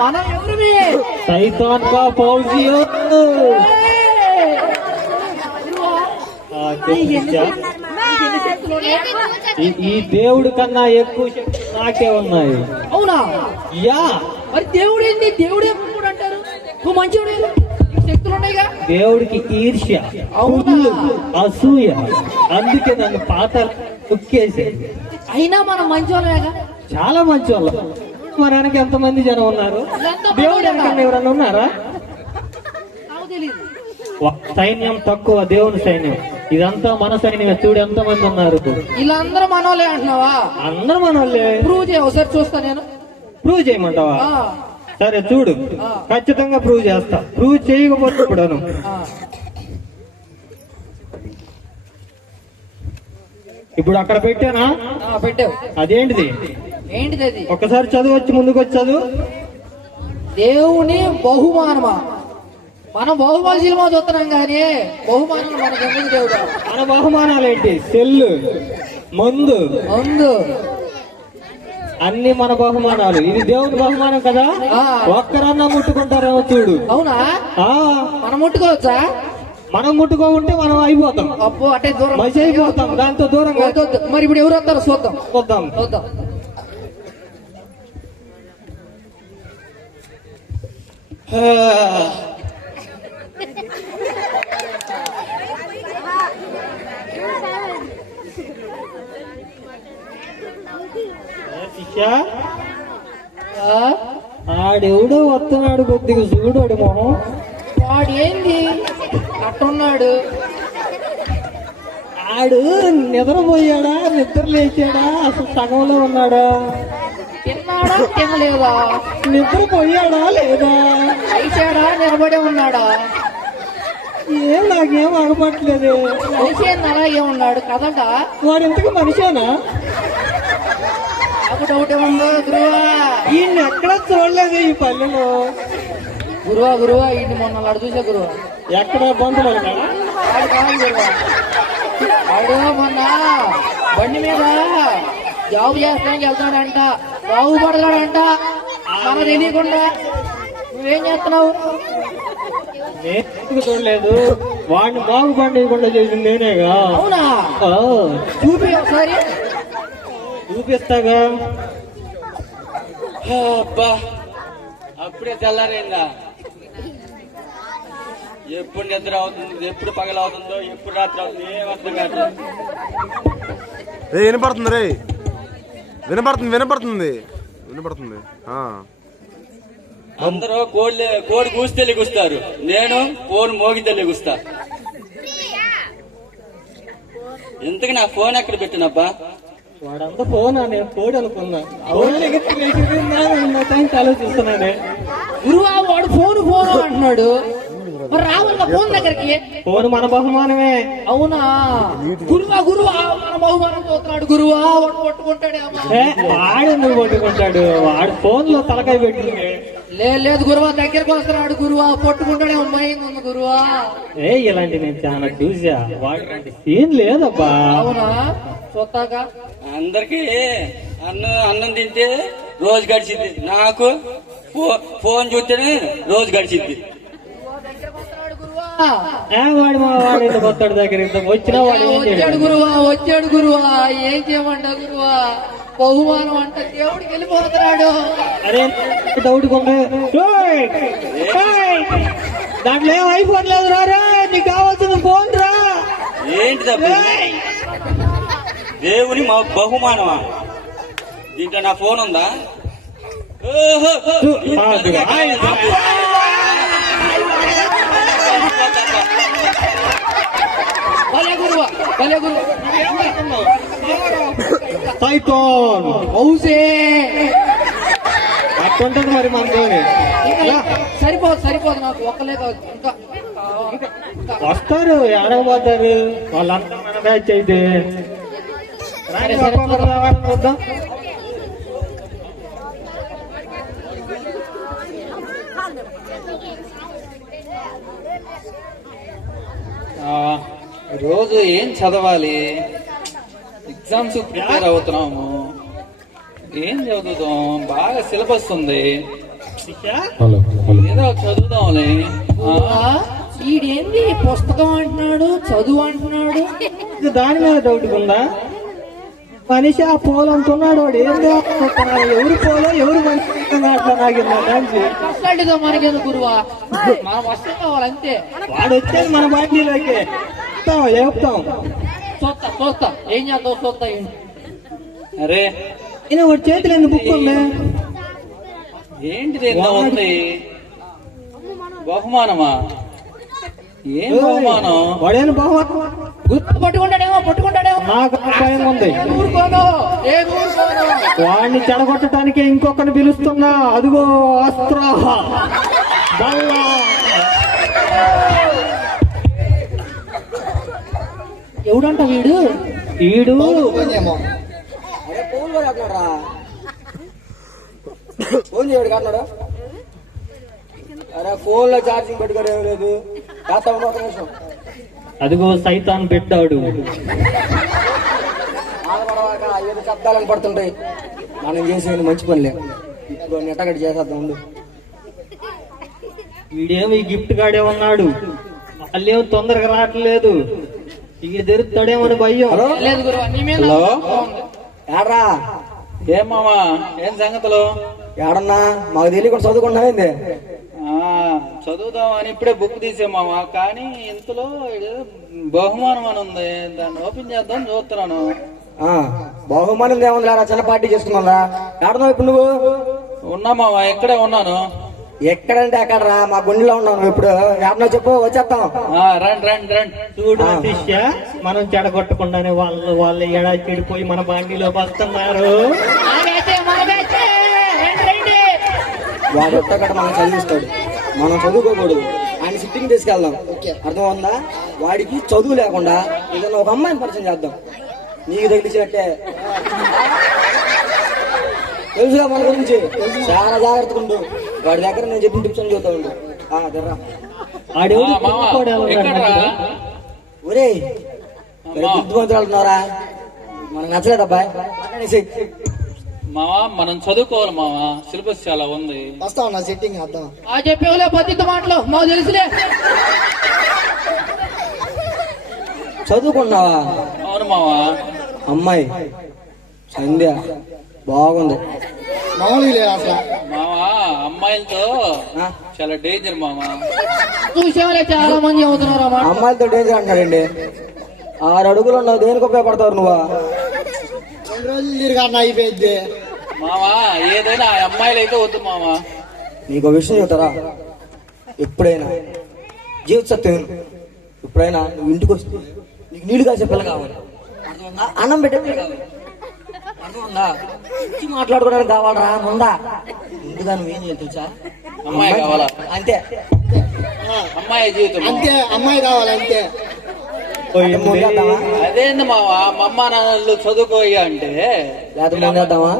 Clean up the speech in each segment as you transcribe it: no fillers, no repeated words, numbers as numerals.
మనం ఎవరివి? సైతాన్ కా ఫౌజీ. ఈ దేవుడి కన్నా ఎక్కువ శక్తులు నాకే ఉన్నాయి. అవునా? యా. మరి దేవుడు ఏంది? దేవుడు ఏమన్నాడు అంటారు? నువ్వు మంచివాడు, శక్తులు ఉన్నాయిగా. దేవుడికి ఈర్ష్య, అసూయ, అందుకే నన్ను పాతాలు తొక్కేసేది. అయినా మనం మంచివాళ్ళేగా. చాలా మంచి వాళ్ళు. మన వెనక ఎంతమంది జనం ఉన్నారు? దేవుడు వెనక ఎవరన్నా ఉన్నారా? సైన్యం తక్కువ, దేవుని సైన్యం. ఇదంతా మన సైన్యమే. చూడు ఎంతమంది ఉన్నారు. వీళ్ళందరూ మనోళ్ళే అంటున్నావా? అందరూ మనోళ్ళే. ప్రూవ్ చేయ, ఒకసారి చూస్తా నేను. ప్రూవ్ చేయమంటావా? సరే చూడు, ఖచ్చితంగా ప్రూవ్ చేస్తా. ప్రూవ్ చేయకపోతే కూడాను. ఇప్పుడు అక్కడ పెట్టానా? పెట్టావు. అదేంటిది? ఏంటిది అది? ఒకసారి చదువు, వచ్చి ముందుకు వచ్చి చదువు. దేవుని బహుమానమా? మనం బహుమాన సినిమా చూస్తున్నాం కానీ బహుమానం మనకు ఎందుకు దేవుడు? మన బహుమానాలు ఏంటి? సెల్లు, మందు, అన్ని మన బహుమానాలు. ఇది దేవుని బహుమానం కదా. ఒక్కరన్నా ముట్టుకుంటారేమో చూడు. అవునా? మనం ముట్టుకోవచ్చా? మనం ముట్టుకోకుంటే మనం అయిపోతాం. అబ్బో, అంటే దూరం మంచి అయిపోతాం. దాంతో దూరం. మరి ఇప్పుడు ఎవరు వస్తారో చూద్దాం. చూద్దాం. ఆడెవడో వస్తున్నాడు, కొద్దిగా చూడు మొహం. వాడు ఏంది అట్టున్నాడు? ఆడు నిద్రపోయాడా, నిద్ర లేచాడా, అసలు సగంలో ఉన్నాడా? తిన్నాడా, తినలేదా? నిద్రపోయాడా లేదా? లేచాడా, నిలబడే ఉన్నాడా? నాకేం అగపట్లేదు. మనిషి అలాగే ఉన్నాడు కదట. వాడు ఇంతకు మనిషేనా? నాకు డౌట్ ఏముందో గురువా. ఈయన ఎక్కడ చూడలేదు ఈ పల్లెలో. గురువా ఈయన మొన్న అడు చూసా గురువా. ఎక్కడ బంధువులు ఉన్నాడా? వాడు మొన్న బండి మీద జాబ్ చేస్తానికి వెళ్తాడంట, బాగుపడతాడంట. మనకు తెలియకుండా నువ్వేం చేస్తున్నావు? నేను చూడలేదు. వాడిని బాగుపడకుండా చేసింది నేనేగా. అవునా? చూపి ఒకసారి. చూపిస్తాగా. అబ్బా, అప్పుడే తెల్లారైందా? ఎప్పుడు నిద్ర అవుతుంది, ఎప్పుడు పగలవుతుందో, ఎప్పుడు రాత్రి అవుతుంది, ఏం అర్థం కాదు. వినపడుతుంది రే, వినపడుతుంది. అందరూ కోడి కూస్తే లెగుస్తారు, నేను ఫోన్ మోగితే లెగుస్తా. ఇంతకు నా ఫోన్ ఎక్కడ పెట్టినబ్బా? వాడంతా ఫోన్, నేను కోడి అనుకున్నా. ఆలోచిస్తున్నానే. గురువా వాడు ఫోన్ అంటున్నాడు. మరి రావాల ఫోన్ దగ్గరికి. ఫోన్ మన బహుమానమే. అవునా? గురువా మన బహుమానం పోతున్నాడు. గురువా వాడు పట్టుకుంటాడేమో. వాడెందుకు పట్టుకుంటాడు? వాడు ఫోన్ లో తలకాయ పెట్టింది. లేదు గురువా, దగ్గరకు వస్తున్నాడు. గురువా పట్టుకుంటాడేమో, భయం ఉంది గురువా. ఇలాంటి నేను చాలా చూసా. వాడి సీన్ లేదబ్బా. అవునా? చూస్తాగా. అందరికి అన్నం తింటే రోజు గడిచింది, నాకు ఫోన్ చూస్తేనే రోజు గడిచింది. వాడు కొత్తాడు దగ్గర వచ్చిన వాడు వచ్చాడు గురువా. ఏం చేయమంటా గురువా? బహుమానం అంట దేవుడికి వెళ్ళిపోతున్నాడు. అరే డౌట్ కొంది. దాంట్లో ఏం ఐఫోన్ లేదు. రారా, నీకు కావాల్సిన ఫోన్ రా. ఏంటి దేవుని మా బహుమానమా? దీంట్లో నా ఫోన్ ఉందా? అట్టుంటది మరి మనతో. సరిపోదు నాకు ఒక్కలే కాదు, ఇంకా వస్తారు. ఆడపోతారు వాళ్ళంతా మన బ్యాచ్ అయితే. చూద్దాం. రోజు ఏం చదవాలి? ఎగ్జామ్స్ ప్రిపేర్ అవుతున్నాము. ఏం చదువుతాం, బాగా సిలబస్ ఉంది, ఏదో చదువుదాంలే. ఈడేంది పుస్తకం అంటున్నాడు, చదువు అంటున్నాడు. ఇది దాని మీద డౌట్ ఉందా? మనిషి ఆ పోలు అంటున్నాడు, వాడు ఏం చేస్తున్నాడు, ఎవరు పోలో ఎవరు మనిషి అసలు మనకేందుకు గురువా, మనం వస్తే కావాలంతే. వాడు వచ్చేది మన బాడీలోకి చెప్తాం. చూస్తా ఏం చేద్దాం, చూస్తా. అరే ఈయన వాడి చేతిలో ఎన్ని బుక్ ఉంది, ఏంటిది ఎంత ఉంది? బహుమానమా? ఏం బహుమానం? వాడేను బహుమానం గుర్తు పట్టుకుంటాడేమో. నాకు భయం ఉంది. ఊరుకోను. వాడిని చెడగొట్టడానికి ఇంకొకరిని పిలుస్తున్నా, అదిగో అస్త్ర బల్లా. ఎవడంట వీడు? వీడు ఫోన్ చేయడు కాదు. అరే ఫోన్ లో ఛార్జింగ్ పెట్టుకోలేదు. ఒక నిమిషం. అదిగో సైతాన్ పెట్టాడు. ఏదో శబ్దాలను పడుతుంటాయి. మనం చేసేది మంచి పనిలే. ఇప్పుడు నెట్టగడ్డి చేసేద్దాం ఉండు. వీడేమో ఈ గిఫ్ట్ గాడే ఉన్నాడు, వాళ్ళేమో తొందరగా రావట్లేదు. ఇక తెరుతాడేమని భయం. లేదు గురువా, నీ మీద హలో, ఏడ్రా ఏం మామా, ఏం సంగతులు? ఏడన్నా మాకు తెలియకుండా చదువుకుంటామైంది. చదువుదాం అని ఇప్పుడే బుక్ తీసే మామా, కానీ ఇంతలో బహుమానం అని ఉంది, దాన్ని ఓపెన్ చేద్దాం చూస్తున్నాను. బహుమానం ఏముందిరా, చిన్న పార్టీ చేసుకున్నా. ఏడన్నావు ఇప్పుడు నువ్వు? ఉన్నా మామా, ఇక్కడే ఉన్నాను. ఎక్కడంటే అక్కడ రా, మా గుండెలో ఉన్నావు. ఇప్పుడు ఏడన్నా చెప్పు, వచ్చేస్తాం. రండి. చూడు శిష్య, మనం చెడగొట్టకుండానే వాళ్ళు ఎడా చెడిపోయి మన బాండీలో వస్తున్నారు. వాడు ఒక్కగట్ట మనం చదివిస్తాడు, మనం చదువుకోకూడదు. ఆయన సిట్టింగ్ తీసుకెళ్దాం, అర్థమవుందా? వాడికి చదువు లేకుండా ఏదైనా ఒక అమ్మాయిని పరిచయం చేద్దాం. నీకు తగిలిచినట్టే తెలుసుగా మన గురించి. చాలా జాగ్రత్తగా ఉండు. వాడి దగ్గర నేను చెప్పిన టిప్స్ అని చూస్తా ఉండు. తిర్రా. ఒరే బుద్ధిమంతులు వెళ్తున్నారా? మనకు నచ్చలేదబ్బా. మావా మనం చదువుకోవాలి మావా, సిలబస్ చాలా ఉంది. వస్తా ఉన్నా సెట్టింగ్ అర్థం. చెప్పేవులే పద్ధతి మాటలు మాకు తెలుసులే. చదువుకున్నావా? అవును మావా. అమ్మాయి సంధ్య బాగుంది. మామూలు అసలు మావా అమ్మాయిలతో చాలా డేంజర్ మావా. చూసేవాళ్ళే చాలా మంది అవుతున్నారు. అమ్మాయిలతో డేంజర్ అంటాడండి. 6 అడుగులు ఉన్నావు, దేనికి ఉపయోగపడతావు నువ్వు? 2 రోజులు తిరిగి అయిపోయింది మావా. ఏదైనా అమ్మాయిలు అయితే వద్దు మావా. నీకు విషయం చెప్తారా? ఎప్పుడైనా జీవిత సత్యం, ఎప్పుడైనా నువ్వు ఇంటికి వస్తే నీకు నీళ్లు కాసే పిల్ల కావాలి, అన్నం పెట్టే పిల్ల కావాలి, అర్థమవుందా? ఇంటి మాట్లాడుకోవడానికి కావాలరా ముందా. ముందుగా నువ్వేం చేయాలి తెలుసా? అమ్మాయి కావాలా? అంతే. అమ్మాయి జీవితం అంతే, అమ్మాయి కావాలి అంతే. అదేంది మావా, మా అమ్మ నాన్నలు చదువుకోయ్యా అంటే ముందేద్దామా?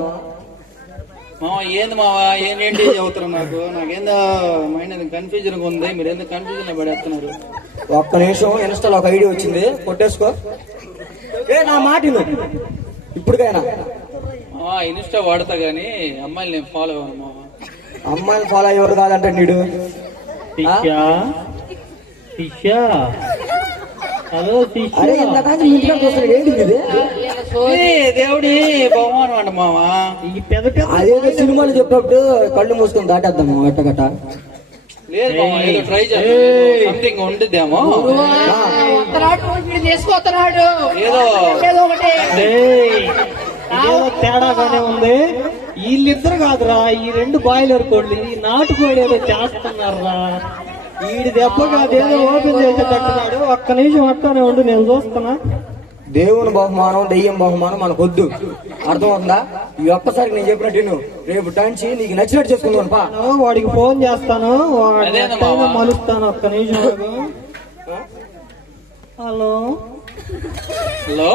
మావా ఏంది మావా, ఏంటి చదువుతున్నారు? నాకేందో మైండ్ కన్ఫ్యూజన్ ఉంది. మీరు ఎందుకు కన్ఫ్యూజన్ పడేస్తున్నారు? ఒక్క నిమిషం, ఇన్స్టాలో ఒక ఐడియా వచ్చింది, కొట్టేసుకో. నా మాట ఇప్పటికైనా. మావా ఇన్స్టా వాడతా గానీ అమ్మాయిని నేను ఫాలో అవ్వను మావా. అమ్మాయిని ఫాలో అయ్యేవారు కాదంటే నీడు. హలో అరే ఇంతకాలం ఇంట్లో చూస్తాడు, ఏంటి ఇది? దేవుడి బహుమానం అంట మావా. అదేదో సినిమాలు చెప్పినప్పుడు కళ్ళు మూసుకొని దాటేద్దాము ఎట్టగట్ట. లేదు మావా, ఏదో ట్రై చేద్దాం, సంథింగ్ ఉండిద్దేమో. తీసుకొస్తున్నాడు ఏదో తేడాగానే ఉంది. వీళ్ళిద్దరు కాదురా, ఈ 2 బాయిలర్ కోళ్ళు, ఈ నాటుకోడి ఏదో చేస్తున్నారా. వీడి దెబ్బగా అదేదో ఓపెన్ చేసేటట్టున్నాడు. ఒక్క నిమిషం అట్టానే ఉండు, నేను చూస్తున్నా. దేవుని బహుమానం, దెయ్యం బహుమానం మనకు వద్దు, అర్థమవుతుందా? ఈ ఒక్కసారి నేను చెప్పినట్టు నువ్వు రేపు టాంచి నీకు నచ్చినట్టు చేసుకుందాం. వాడికి ఫోన్ చేస్తాను, మలుస్తాను. ఒక్క నిమిషం. హలో హలో,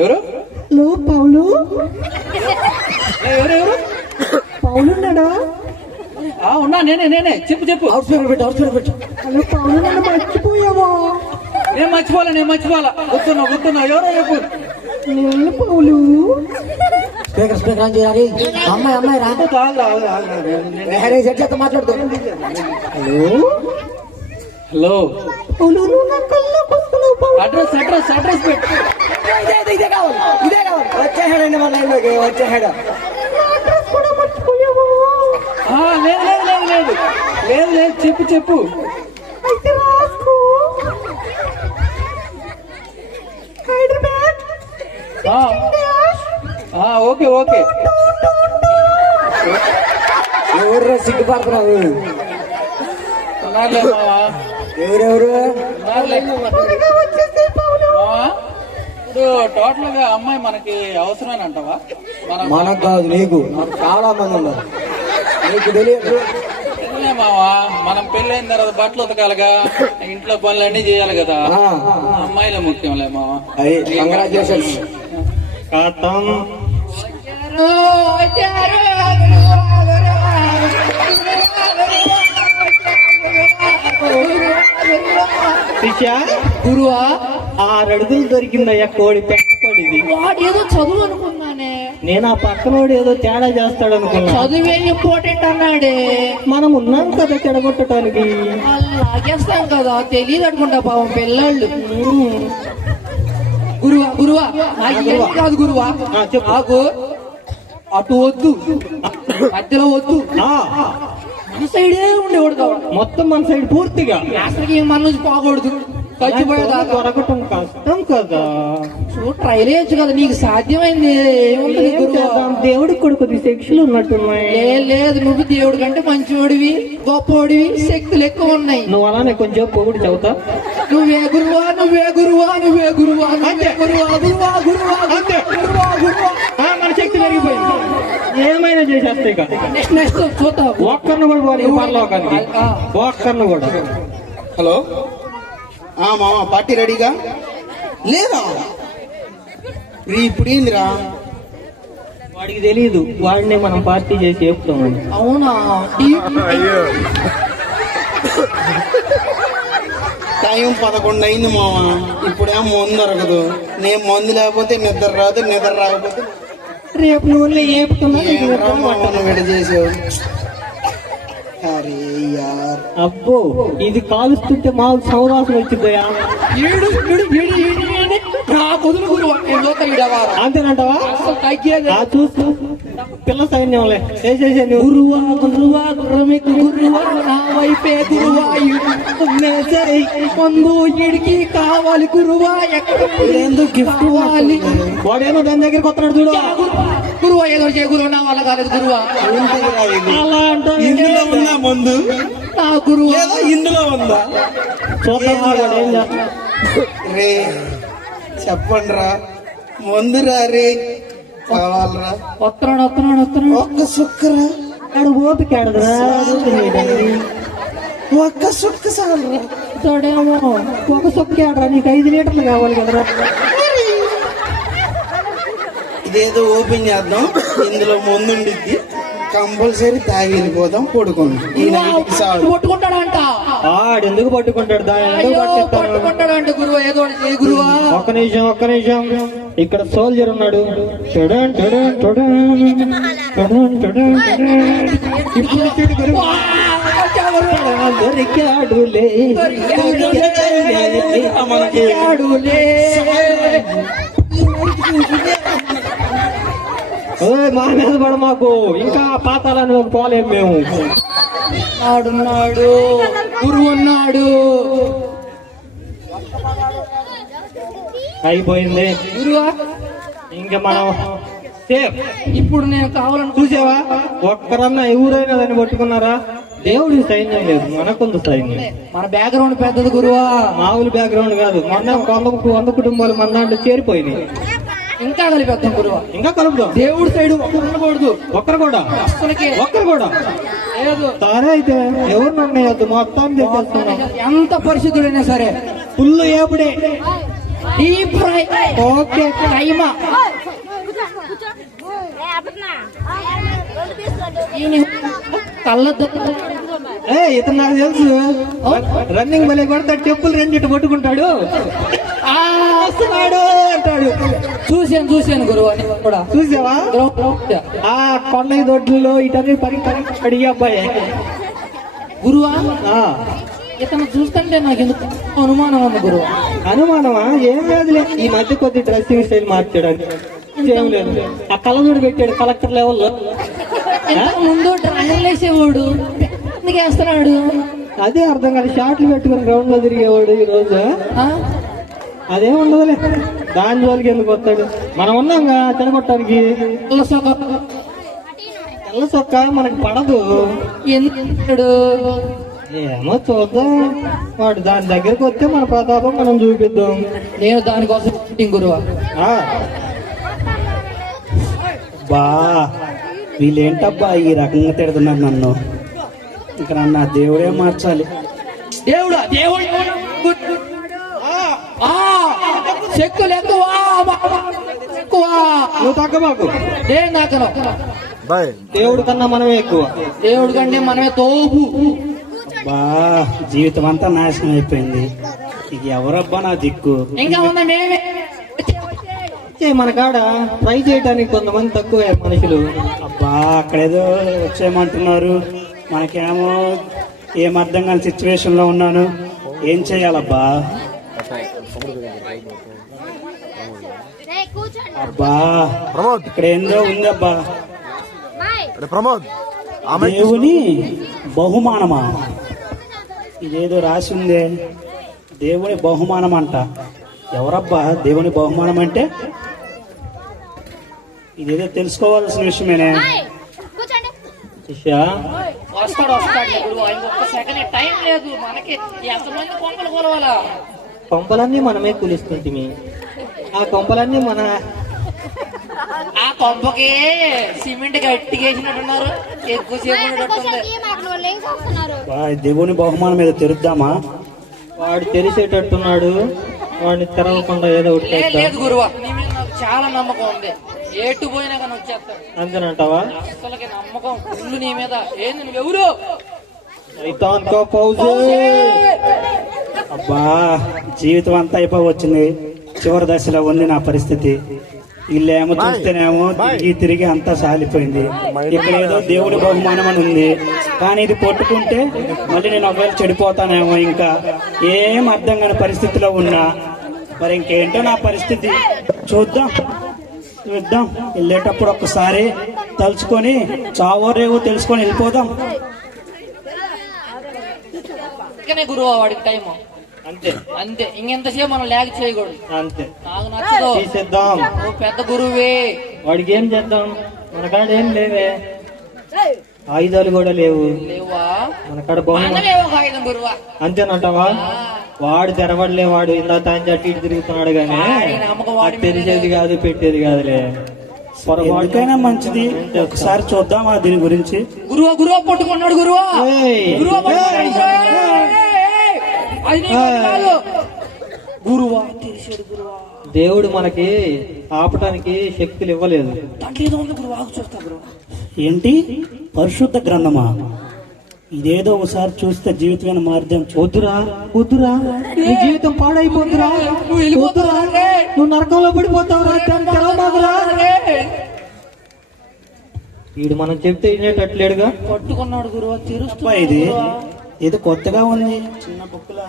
ఎవరు? హలో పౌలు. ఎవరు? పౌలున్నాడా? ఉన్నా, నేనే. చెప్పు. అవుట్ స్పీకర్ పెట్టు. హలో పౌలు, నన్ను మర్చిపోయావా? నేను మర్చిపోవాలా? గుర్తున్నా. ఎవరో చెప్పు. స్పీకర్ ఆన్ చేయాలి. అమ్మాయి రా. సెట్ చేస్తా మాట్లాడుతూ. హలో అడ్రస్ పెట్టు. ఇదే కావాలి. వచ్చేసాడండి మన లైన్లోకి. వచ్చేసాడు. లేదు చెప్పు. ఓకే ఎవరు సిగ్గుపడుతున్నావు? ఉన్నారులే మావా. ఎవరెవరు? ఇప్పుడు టోటల్ గా అమ్మాయి మనకి అవసరమేనంటావా? మనకు కాదు, నీకు. చాలా మంది ఉన్నారు, నీకు తెలియదు. మావా, మనం పెళ్ళైన తర్వాత బట్టలు ఉతకాలిగా, ఇంట్లో పనులన్నీ చేయాలి కదా. అమ్మాయిలే ముఖ్యంలే మావా. కంగ్రాచులేషన్స్. గురువా 6 అడుగులు దొరికిందయ్యా కోడి పెట్టడిది. వాడు ఏదో చదువు అనుకున్నానే. నేను ఆ పక్కనోడు ఏదో తేడా చేస్తాడు అనుకున్నా. చదువే ఇంపార్టెంట్ అన్నాడే. మనం ఉన్నాం కదా చెడగొట్టడానికి. లాగేస్తాం కదా, తెలియదు అనుకుంటా పాపం పిల్లళ్ళు. గురువా కాదు గురువా, నాకు అటు వద్దు, మధ్యలో వద్దు, మన సైడే ఉండేవాడు కావాలి. మొత్తం మన సైడ్ పూర్తిగా. అసలు మన నుంచి పోకూడదు. ఖర్చుపోయేదాకా దొరకటం కష్టం కదా. ట్రైల్ వేయచ్చు కదా, నీకు సాధ్యమైంది ఏముంది. దేవుడికి కూడా కొద్ది శిక్షలు ఉన్నట్టున్నాయి. లేదు, నువ్వు దేవుడి కంటే మంచివాడివి, గొప్పవాడివి, శక్తులు ఎక్కువ ఉన్నాయి. నువ్వు అలానే కొంచెం పొగుడు చదువుతా. నువ్వే గురువా, నువ్వే గురువా, నువ్వే గురువా, నువ్వే గురువా, గురువా గురువా గురువా గురువా. మన శక్తి పెరిగిపోయింది, ఏమైనా చేసేస్తే ఇక. నెక్స్ట్ చూద్దాం. ఒక్కరిని కూడా పోనీ పరలోకానికి, ఒక్కరిని కూడా. హలో మామ, పార్టీ రెడీగా లేదా? ఇప్పుడు ఏందిరా? వాడికి తెలియదు, వాడిని మనం పార్టీ చేసి చెప్తాం. అవునా? టైం 11 అయింది మామ. ఇప్పుడేం మందు దొరకదు. నేను మందు లేకపోతే నిద్ర రాదు, నిద్ర రాకపోతే రేపు నువ్వు ఏపుతున్నా విడ చేసావు. అరే యార్, అబ్బో ఇది కాలుస్తుంటే మాకు సౌరాసం వచ్చిందయా. అంతేనంటావా? చూస్తూ పిల్ల సైన్యంలే చేసేసే. గురువా గురువా గుర్రమికు గురువా, నా వైపే గురువా, ముందు ఇడికి కావాలి గురువా. ఎక్కడ గిఫ్ట్ కావాలి? వాడేమో దాని దగ్గరికి వస్తున్నాడు చూడు. గురువా ఏదో చే గురువు, నా వల్ల కాలేదు గురువా. అలా అంటే ఇందులో ఉందా మందు? నా గురువు లేదా ఇందులో ఉందా? రే చెప్పండి రా, మందురా రే, కావాలరా. వస్తున్నాడు. ఒక్క సుక్కరా, ఓపిక ఒక్క సుక్క చాలరా. చూడేమో ఒక సొక్కాడరా, నీకు 5 లీటర్లు కావాలి కదరా. ఇదేదో ఓపెన్ చేద్దాం, ఇందులో మందు ఉండిద్ది, కంపల్సరీ తాగి వెళ్ళిపోదాం, పడుకోండి. పట్టుకుంటాడంట. ఎందుకు పట్టుకుంటాడు? పట్టుకుంటాడంట గురువా, ఏదో గురువా. ఒక్క నిమిషం. ఇక్కడ సోల్జర్ ఉన్నాడు. దొరికాడులే మా మీద పడ, మాకు ఇంకా పాతాలని పోలేం మేము. ఆడున్నాడు, గురువు ఉన్నాడు. అయిపోయింది గురువా, ఇంకా మనం సేఫ్. ఇప్పుడు నేను కావాలని చూసావా, ఒక్కరన్నా ఎవరైనా దాన్ని పట్టుకున్నారా? దేవుడి సైన్యం లేదు, మనకుంది సైన్యం. మన బ్యాక్గ్రౌండ్ పెద్దది గురువా, మామూలు బ్యాక్గ్రౌండ్ కాదు. మొన్న 100 కుటుంబాలు మన దాంట్లో చేరిపోయినాయి. ఇంకా కలిపేద్దాం గురువా, ఇంకా కలుపుదాం. దేవుడి సైడ్ ఉండకూడదు, ఒక్కరు కూడా లేదు. సరే అయితే ఎవరు నన్నయ్యద్దు, మొత్తం తెచ్చేస్తున్నాం. ఎంత పరిశుద్ధుడైనా సరే ఫుల్ ఏపుడే, డీప్ ఫ్రై. ఓకే, టైమా కళ్ళద్దు. ఇతను నాకు తెలుసు, రన్నింగ్ భలే కొడతాడు, చెప్పులు 2 పట్టుకుంటాడు, వస్తున్నాడు అంటాడు. చూసి చూశాను గురువా నేను కూడా చూసావా గ్రౌండ్ ఆ కొండ దొడ్లలో ఇటన్నీ అడిగి అబ్బాయి గురువా ఆ, ఇతను చూస్తుంటే నాకు ఎందుకు అనుమానం ఉంది గురువా. అనుమానమా? ఏం లేదులే, ఈ మధ్య కొద్ది డ్రెస్సింగ్ స్టైల్ మార్చాడు, ఏం లేదు. ఆ కళ్ళజోడు పెట్టాడు కలెక్టర్ లెవెల్లో. ఇంతకు ముందు డ్రాయర్లు వేసేవాడు ఎందుకు వేస్తున్నాడు? అదే అర్థం కాదు, షార్ట్లు పెట్టుకుని గ్రౌండ్ లో తిరిగేవాడు ఈ రోజు. ఆ? అదేం ఉండదులే, దాని జోలికి ఎందుకు వస్తాడు? మనం ఉన్నాంగా చెడగొట్టడానికి. తెల్ల సొక్క తెల్ల సొక్క మనకి పడదు. ఎందుకు? ఏమో చూద్దాం, వాడు దాని దగ్గరకు వస్తే మన ప్రతాపం మనం చూపిద్దాం. నేను దానికోసం గురువా. ఆ. బా వీళ్ళేంటబ్బా ఈ రకంగా తిడుతున్నారు నన్ను. ఇంకా నన్ను ఆ దేవుడే మార్చాలి. దేవుడా దేవుడు శక్తులు ఎక్కువ ఎక్కువ నువ్వు తగ్గబాకు, నేను నాకను దేవుడి కన్నా మనమే ఎక్కువ. దేవుడి కంటే మనమే తోపు. బా జీవితం అంతా నాశనం అయిపోయింది. ఇక ఎవరబ్బా నా దిక్కు? ఇంకా ఉందా మేమే మన కాడ ట్రై చేయడానికి కొంతమంది తక్కువే మనుషులు. అబ్బా అక్కడేదో వచ్చేయమంటున్నారు, మనకేమో ఏం అర్థం కాని సిచ్యువేషన్ లో ఉన్నాను. ఏం చెయ్యాలబ్బా? అబ్బా ఇక్కడ ఏందో ఉందబ్బా. దేవుని బహుమానమా? ఇదేదో రాసి ఉందే, దేవుని బహుమానం అంట. ఎవరబ్బా దేవుని బహుమానం అంటే? ఇదేదో తెలుసుకోవాల్సిన విషయమేనే. శిష్యా, వస్తాడు గురువు. ఇంకొక సెకండ్ టైం లేదు మనకి. ఎంతమంది కొంపలు కొలవాలా? కొంపలన్నీ మనమే కూలిస్తుంటిమి. ఆ కొంపలన్నీ మన ఆ కొంపకి సిమెంట్ గట్టిగా వేసినట్టున్నారు. ఎక్కువసేపు ఉండేటట్టుంది. అబ్బా, ఈ దేవుని బహుమానం మీద తెరుద్దామా? వాడు తెలిసేటట్టున్నాడు, వాడిని తెరవకుండా ఏదో ఒకటి చేద్దాం. లేదు గురువా, నీ మీద నాకు చాలా నమ్మకం ఉంది. ఏటు పోయినా కానీ వచ్చేస్తాను. అంతేనంటావా? అసలుకి నమ్మకం ఫుల్ నీ మీద. ఏంది నువ్వెవరు? సైతాన్కో పౌజే. అబ్బా జీవితం అంతా అయిపోవచ్చింది. చివరి దశలో ఉంది నా పరిస్థితి. వీళ్ళేమో చూస్తేనేమో తిరిగి అంతా సాలిపోయింది. ఇక్కడ ఏదో దేవుడి బహుమానం అని ఉంది, కానీ ఇది పట్టుకుంటే మళ్ళీ నేను ఒకవేళ చెడిపోతానేమో. ఇంకా ఏం అర్థం కాని పరిస్థితిలో ఉన్నా. మరి ఇంకేంటో నా పరిస్థితి. చూద్దాం. వెళ్ళేటప్పుడు ఒక్కసారి తలుచుకొని చావో రేవో తెలుసుకొని వెళ్ళిపోదాం. ఇకనే గురువా వాడికి టైం అంతే అంతే. ఇంకెంతసేపు మనం లేక చేయకూడదు. అంతే, నాకు నచ్చదు. తీసేద్దాం. నువ్వు పెద్ద గురువే. వాడికి ఏం చేద్దాం? మన కాడ ఏం లేవే, ఆయుధాలు కూడా లేవు లేవా? మన కాడ బహుమానం. మనమే ఒక ఆయుధం గురువా. అంతేనంటావా? వాడు తెరవడలే, వాడు ఇందా తాంచి అటు ఇటు తిరుగుతున్నాడు గానీ వాడి నమ్మకం వాడి మీద తెలిసేది కాదు, పెట్టేది కాదులే. ఎందుకైనా మంచిది, ఒకసారి చూద్దామా దీని గురించి. గురువా గురువా పట్టుకున్నాడు గురువా. ఏయ్, గురువా పట్టుకున్నాడు. ఏయ్, అది నీ వల్ల కాదు. గురువా తెలిసాడు గురువా. దేవుడు మనకి ఆపటానికి శక్తులు ఇవ్వలేదు. దాంట్లో ఏదో ఉంది గురువా, ఆగు చూస్తా గురువా. ఏంటి పరిశుద్ధ గ్రంథమా? ఇదేదో ఒకసారి చూస్తే జీవితమైన మార్గం. వద్దురా వద్దురా, నీ జీవితం పాడైపోతురా. నువ్వు వెళ్ళిపోతురా. నువ్వు నరకంలో పడిపోతావురా. తెరవమాకురా. వీడు మనం చెప్తే వినేటట్లేడుగా. పట్టుకున్నాడు గురువా. అబ్బా, తెరుస్తా ఇది ఏదో కొత్తగా ఉంది, చిన్న బుక్కులా.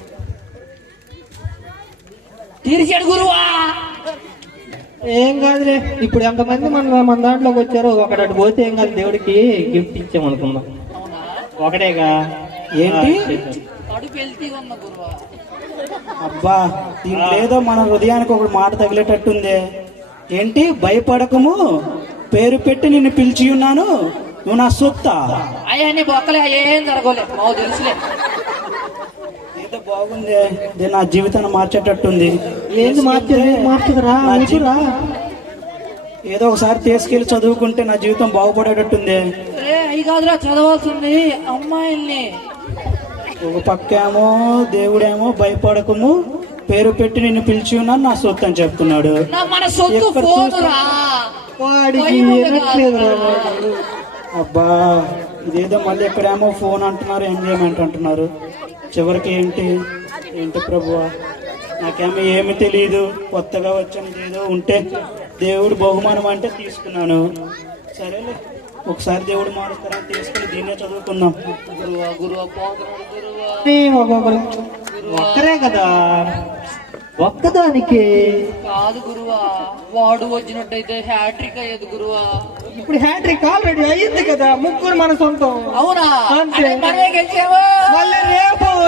తెరిచాడు గురువా. ఏం కాదులే, ఇప్పుడు ఎంతమంది మన దాంట్లోకి వచ్చారో ఒకటి అటు పోతే ఏం కాదు, దేవుడికి గిఫ్ట్ ఇచ్చామనుకుందాం. ఒకటేగా. ఏంటి? కడుపు వెళ్తీ ఉన్న గురువా. అబ్బా దీంట్లో ఏదో మన హృదయానికి ఒక మాట తగిలేటట్టుంది. ఏంటి? భయపడకము, పేరు పెట్టి నిన్ను పిలిచి ఉన్నాను, నువ్వు నా సొత్తా. అయ్యా నీ బొక్కలే ఏం జరగలే, మాకు తెలుసులే. ఏదో బాగుంది, ఇది నా జీవితాన్ని మార్చేటట్టుంది. ఏంది మార్చదురా? ఏదో ఒకసారి తీసుకెళ్లి చదువుకుంటే నా జీవితం బాగుపడేటట్టుంది. అవి కాదురా చదవాల్సింది, అమ్మాయిల్ని. ఒక పక్కేమో దేవుడేమో భయపడకము, పేరు పెట్టి నిన్ను పిలిచి ఉన్నాను, నా సొత్తు అని చెప్తున్నాడు. మన సొత్తు ఎక్కడ పోదురా. వాడికి వినట్లేదురా వాడు. అబ్బా ఇదేదో మళ్ళీ ఎక్కడేమో ఫోన్ అంటున్నారు, ఎంజాయ్మెంట్ అంటున్నారు. చివరికి ఏంటి ప్రభువా? నాకేమో ఏమి తెలియదు, కొత్తగా వచ్చినది ఏదో ఉంటే దేవుడు బహుమానం అంటే తీసుకున్నాను. సరేలే, ఒకసారి దేవుడు మారుస్తారని తీసుకుని దీన్నే చదువుకుందాం. గురువా గురువా పోతున్నాడు గురువా. ఒక్కరే కదా, ఒక్కదానికి. కాదు గురువా, వాడు వచ్చినట్టయితే హ్యాట్రిక్ అయ్యేది గురువా. ఇప్పుడు హ్యాట్రిక్ ఆల్రెడీ అయ్యింది కదా, ముగ్గురు మన సొంతం. అవునా? అంతే. అంటే మనమే గెలిచావా? మళ్ళీ రేపు